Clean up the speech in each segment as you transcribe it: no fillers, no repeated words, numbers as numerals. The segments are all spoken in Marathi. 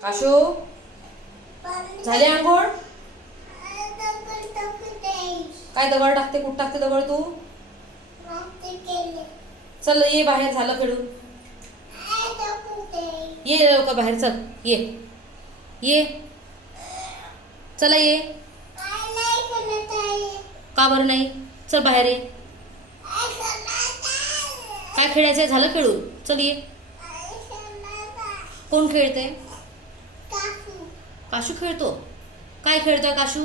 काशू झाले आंघोळ? काय दगड टाकते? कुठं टाकते दगड तू? चल ये बाहेर, झालं खेळून. ये लवकर बाहेर, चल ये ये, चला ये. का बरं नाही? चल बाहेर ये. काय खेळायचंय? झालं खेळून, चल ये. कोण खेळते? काशू खेळतो. काय खेळतोय काशू?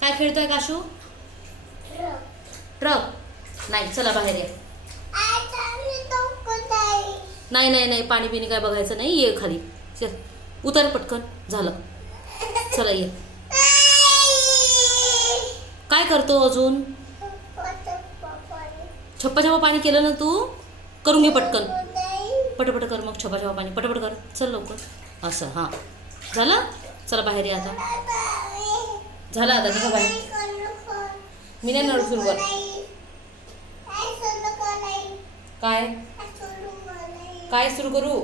काय खेळतोय काशू? ट्रक नाही. चला बाहेर ये. नाही नाही नाही, पाणी बिणी काय बघायचं नाही. ये खाली, चल उतर पटकन. झालं, चला ये. काय करतो अजून? छप्पा छप्पा पाणी केलं ना तू? करून घे पटकन, पटपट कर. मग छप्पा छप्पा पाणी पटपट कर. चल लवकर. असं हां, झालं. चला बाहेर ये आता. झालं आता, निघा बाहेर. मी नाही नळ सुरू कर. काय काय सुरू करू?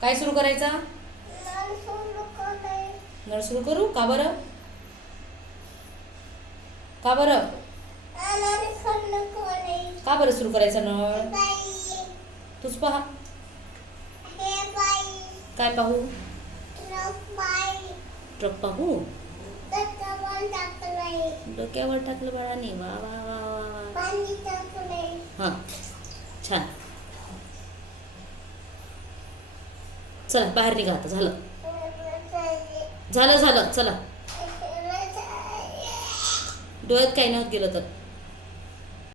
काय सुरू करायचा? नळ सुरू करू? का बरं? का बरं? का बरं सुरू करायचा नळ? तूच पहा. काय पाहू? ट्रक पाहू. डोक्यावर टाकलं बाळाने. वा वा वा वा वा. हां, छान. चला बाहेर निघा आता. झालं झालं झालं. चला. डोळ्यात काही नव्हतं गेलं तर.